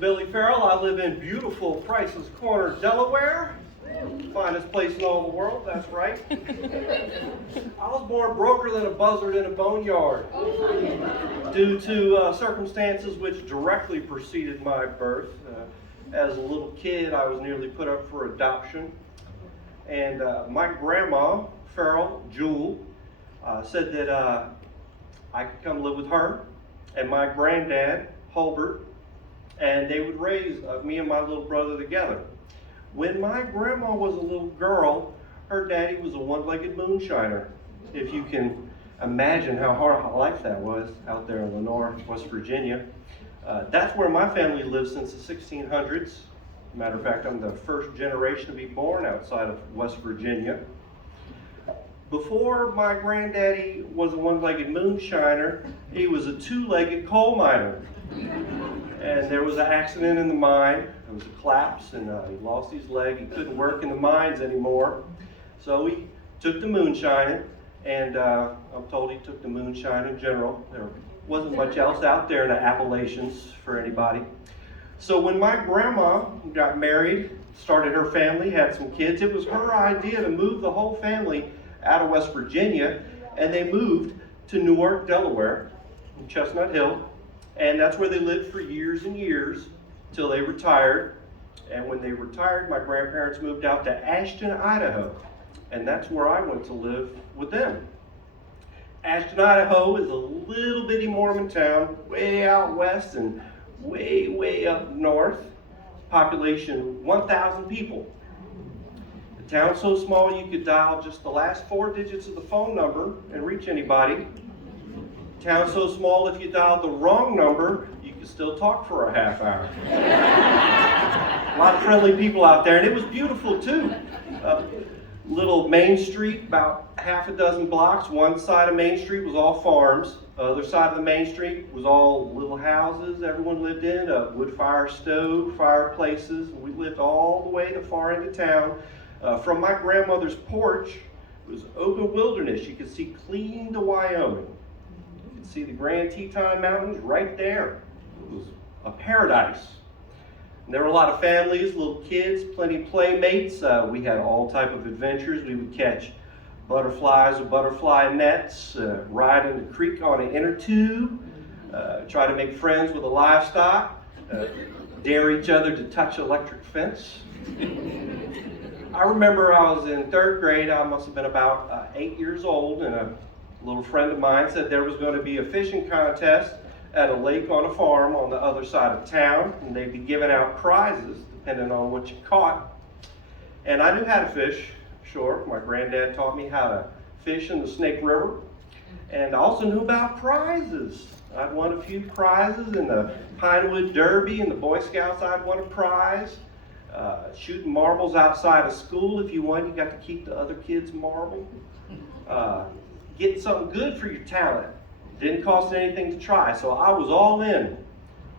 Billy Farrell. I live in beautiful Price's Corner, Delaware. Finest place in all the world, that's right. I was born broker than a buzzard in a boneyard due to circumstances which directly preceded my birth. As a little kid, I was nearly put up for adoption. And my grandma, Farrell, Jewel, said that I could come live with her and my granddad, Hulbert, and they would raise me and my little brother together. When my grandma was a little girl, her daddy was a one-legged moonshiner. If you can imagine how hard a life that was out there in Lenore, West Virginia. That's where my family lived since the 1600s. Matter of fact, I'm the first generation to be born outside of West Virginia. Before my granddaddy was a one-legged moonshiner, he was a two-legged coal miner. And there was an accident in the mine. There was a collapse, and he lost his leg. He couldn't work in the mines anymore. So he took to moonshining, and I'm told he took to moonshine in general. There wasn't much else out there in the Appalachians for anybody. So when my grandma got married, started her family, had some kids, it was her idea to move the whole family out of West Virginia, and they moved to Newark, Delaware, in Chestnut Hill. And that's where they lived for years and years till they retired. And when they retired, my grandparents moved out to Ashton, Idaho. And that's where I went to live with them. Ashton, Idaho is a little bitty Mormon town, way out west and way, way up north. Population 1,000 people. The town's so small you could dial just the last 4 digits of the phone number and reach anybody. Town so small, if you dialed the wrong number, you could still talk for a half hour. A lot of friendly people out there, and it was beautiful too. Little Main Street, about half a dozen blocks. One side of Main Street was all farms. The other side of the Main Street was all little houses everyone lived in, a wood fire stove, fireplaces. We lived all the way to far into town. From my grandmother's porch, it was open wilderness. You could see clean to Wyoming. See the Grand Teton Mountains right there. It was a paradise. And there were a lot of families, little kids, plenty of playmates. We had all type of adventures. We would catch butterflies with butterfly nets, ride in the creek on an inner tube, try to make friends with the livestock, dare each other to touch an electric fence. I remember I was in 3rd grade. I must have been about 8 years old, and a little friend of mine said there was going to be a fishing contest at a lake on a farm on the other side of town, and they'd be giving out prizes depending on what you caught. And I knew how to fish, sure. My granddad taught me how to fish in the Snake River, and I also knew about prizes. I'd won a few prizes in the Pinewood Derby and the Boy Scouts. I'd won a prize. Shooting marbles outside of school. If you won, you got to keep the other kids' marble. Getting something good for your talent. Didn't cost anything to try, so I was all in.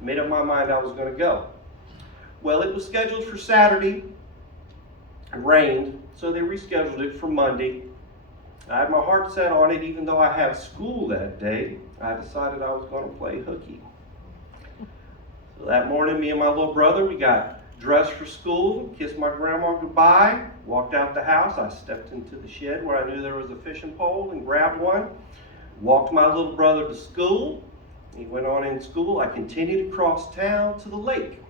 Made up my mind I was going to go. Well, it was scheduled for Saturday. It rained, so they rescheduled it for Monday. I had my heart set on it, even though I had school that day. I decided I was going to play hooky. So that morning, me and my little brother, we got dressed for school, kissed my grandma goodbye, walked out the house. I stepped into the shed where I knew there was a fishing pole and grabbed one. Walked my little brother to school. He went on in school. I continued across town to the lake.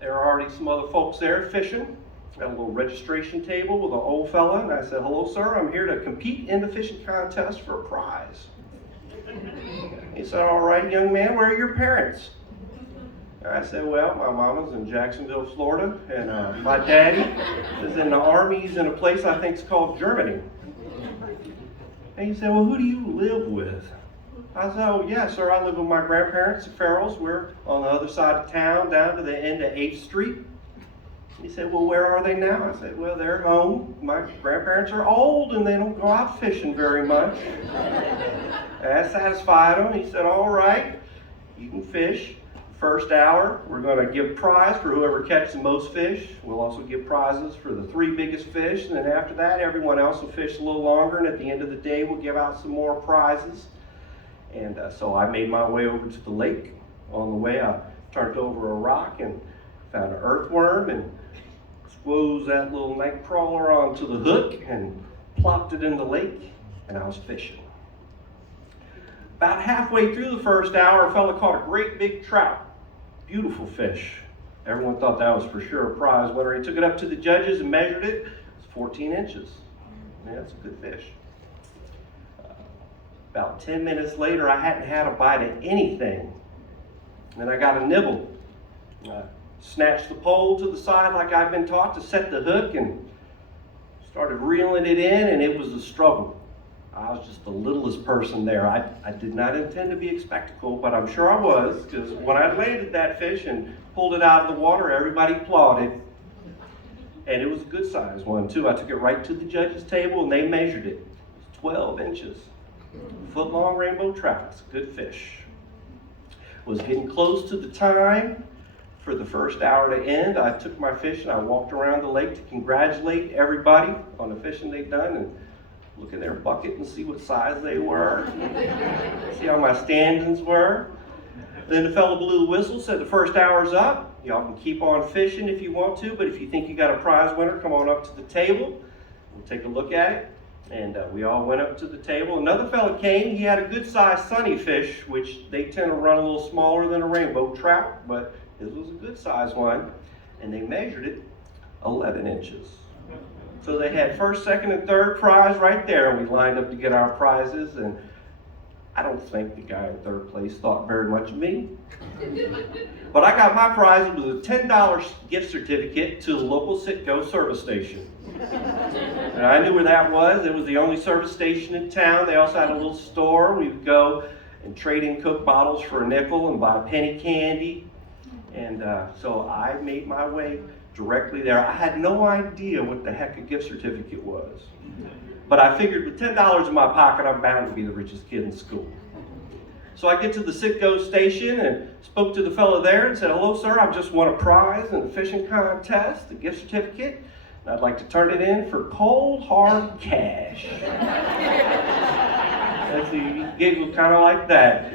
There were already some other folks there fishing. Got a little registration table with an old fella, and I said, "Hello, sir, I'm here to compete in the fishing contest for a prize." He said, "All right, young man, where are your parents?" I said, "Well, my mama's in Jacksonville, Florida, and my daddy is in the Army. He's in a place I think is called Germany." And he said, "Well, who do you live with?" I said, "Oh, yeah, sir, I live with my grandparents, the Farrells. We're on the other side of town, down to the end of 8th Street. He said, "Well, where are they now?" I said, "Well, they're home. My grandparents are old, and they don't go out fishing very much." That satisfied him. He said, "All right, you can fish. First hour, we're going to give a prize for whoever catches the most fish. We'll also give prizes for the 3 biggest fish. And then after that, everyone else will fish a little longer. And at the end of the day, we'll give out some more prizes." And so I made my way over to the lake. On the way, I turned over a rock and found an earthworm and squoze that little night crawler onto the hook and plopped it in the lake, and I was fishing. About halfway through the first hour, a fella caught a great big trout. Beautiful fish. Everyone thought that was for sure a prize winner. He took it up to the judges and measured it. It was 14 inches. Yeah, that's a good fish. About 10 minutes later, I hadn't had a bite of anything. And then I got a nibble. I snatched the pole to the side like I'd been taught to set the hook and started reeling it in, and it was a struggle. I was just the littlest person there. I did not intend to be a spectacle, but I'm sure I was, because when I landed that fish and pulled it out of the water, everybody applauded. And it was a good sized one too. I took it right to the judge's table and they measured it. It was 12 inches. Foot-long rainbow trout. It's a good fish. Was getting close to the time for the first hour to end. I took my fish and I walked around the lake to congratulate everybody on the fishing they'd done and look in their bucket and see what size they were, see how my standings were. Then the fellow blew the whistle, said the first hour's up. Y'all can keep on fishing if you want to, but if you think you got a prize winner, come on up to the table. We'll take a look at it. And we all went up to the table. Another fellow came. He had a good-sized sunny fish, which they tend to run a little smaller than a rainbow trout, but his was a good-sized one. And they measured it 11 inches. So they had first, second, and third prize right there, and we lined up to get our prizes. And I don't think the guy in third place thought very much of me. But I got my prize. It was a $10 gift certificate to the local Citgo service station. And I knew where that was. It was the only service station in town. They also had a little store. We would go and trade in Coke bottles for a nickel and buy penny candy. And so I made my way directly there. I had no idea what the heck a gift certificate was. But I figured with $10 in my pocket, I'm bound to be the richest kid in school. So I get to the Citgo station and spoke to the fellow there and said, "Hello, sir, I've just won a prize in a fishing contest, a gift certificate. And I'd like to turn it in for cold, hard cash." And so he giggled kind of like that.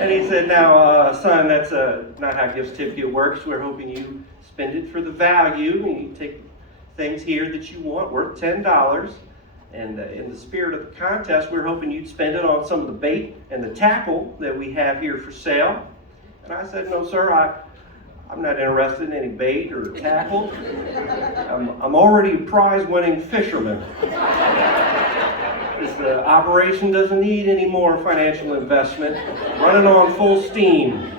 And he said, "Now, son, that's not how a gift certificate works. We're hoping you spend it for the value. And you take things here that you want worth $10. And in the spirit of the contest, we're hoping you'd spend it on some of the bait and the tackle that we have here for sale." And I said, "No, sir, I'm not interested in any bait or tackle. I'm already a prize-winning fisherman. This operation doesn't need any more financial investment. Running on full steam.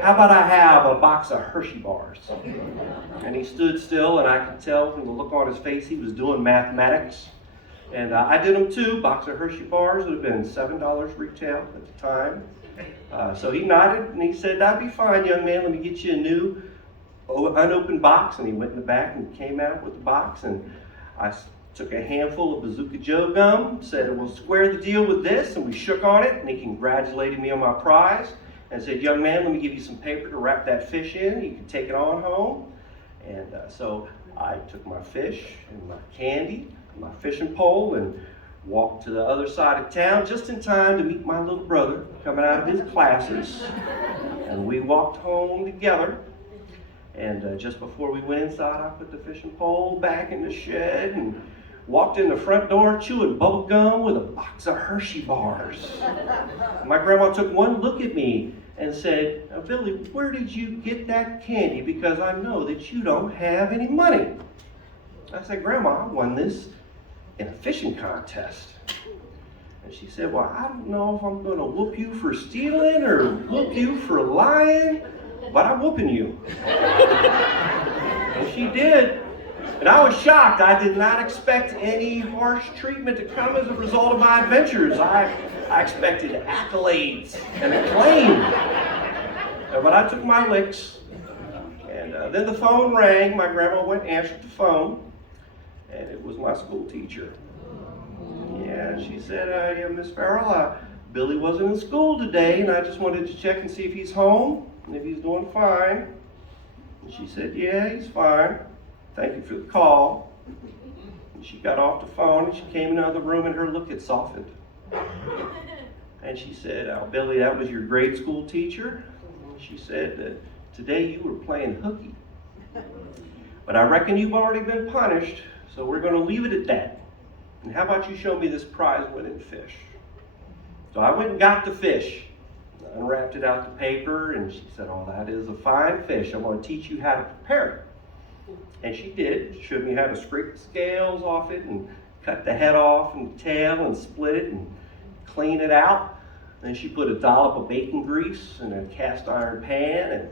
How about I have a box of Hershey bars?" And he stood still, and I could tell from the look on his face he was doing mathematics. And I did them too. Box of Hershey bars would have been $7 retail at the time. So he nodded and he said, "That'd be fine, young man. Let me get you a new unopened box." And he went in the back and came out with the box. And I took a handful of Bazooka Joe gum, said, "We'll square the deal with this." And we shook on it. And he congratulated me on my prize and said, "Young man, let me give you some paper to wrap that fish in. You can take it on home." And so I took my fish and my candy, my fishing pole, and walked to the other side of town just in time to meet my little brother coming out of his classes. And we walked home together. And just before we went inside, I put the fishing pole back in the shed and walked in the front door chewing bubble gum with a box of Hershey bars. My grandma took one look at me and said, "Now, Billy, where did you get that candy? Because I know that you don't have any money." I said, "Grandma, I won this in a fishing contest." And she said, "Well, I don't know if I'm going to whoop you for stealing or whoop you for lying, but I'm whooping you." And she did. And I was shocked. I did not expect any harsh treatment to come as a result of my adventures. I expected accolades and acclaim. But I took my licks. And then the phone rang. My grandma went and answered the phone. And it was my school teacher. Yeah, she said, "Yeah, Miss Farrell, Billy wasn't in school today, and I just wanted to check and see if he's home and if he's doing fine." And she said, "Yeah, he's fine. Thank you for the call." And she got off the phone and she came into the other room and her look had softened. And she said, "Oh, Billy, that was your grade school teacher?" She said that today you were playing hooky. But I reckon you've already been punished, so we're going to leave it at that. And how about you show me this prize-winning fish? So I went and got the fish. I unwrapped it out the paper, and she said, oh, that is a fine fish. I'm going to teach you how to prepare it. And she did. She showed me how to scrape the scales off it and cut the head off and the tail and split it and clean it out. Then she put a dollop of bacon grease in a cast iron pan and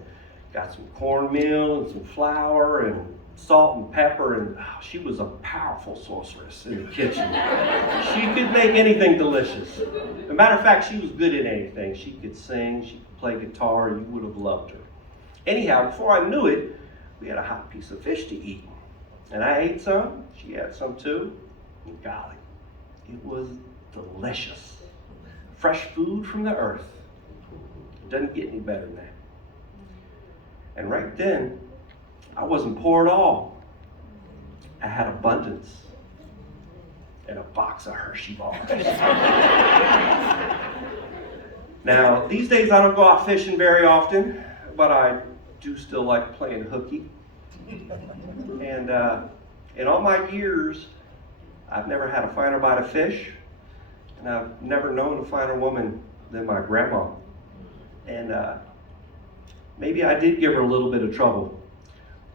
got some cornmeal and some flour and salt and pepper, and she was a powerful sorceress in the kitchen. She could make anything delicious. As a matter of fact, she was good at anything. She could sing, she could play guitar, you would have loved her. Anyhow, before I knew it, we had a hot piece of fish to eat. And I ate some, she had some too, and golly, it was delicious. Fresh food from the earth. It doesn't get any better than that. And right then, I wasn't poor at all. I had abundance and a box of Hershey bars. Now, these days I don't go out fishing very often, but I do still like playing hooky. And in all my years, I've never had a finer bite of fish, and I've never known a finer woman than my grandma. And maybe I did give her a little bit of trouble,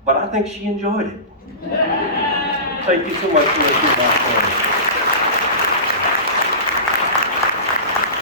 but I think she enjoyed it. Thank you so much for listening to my story.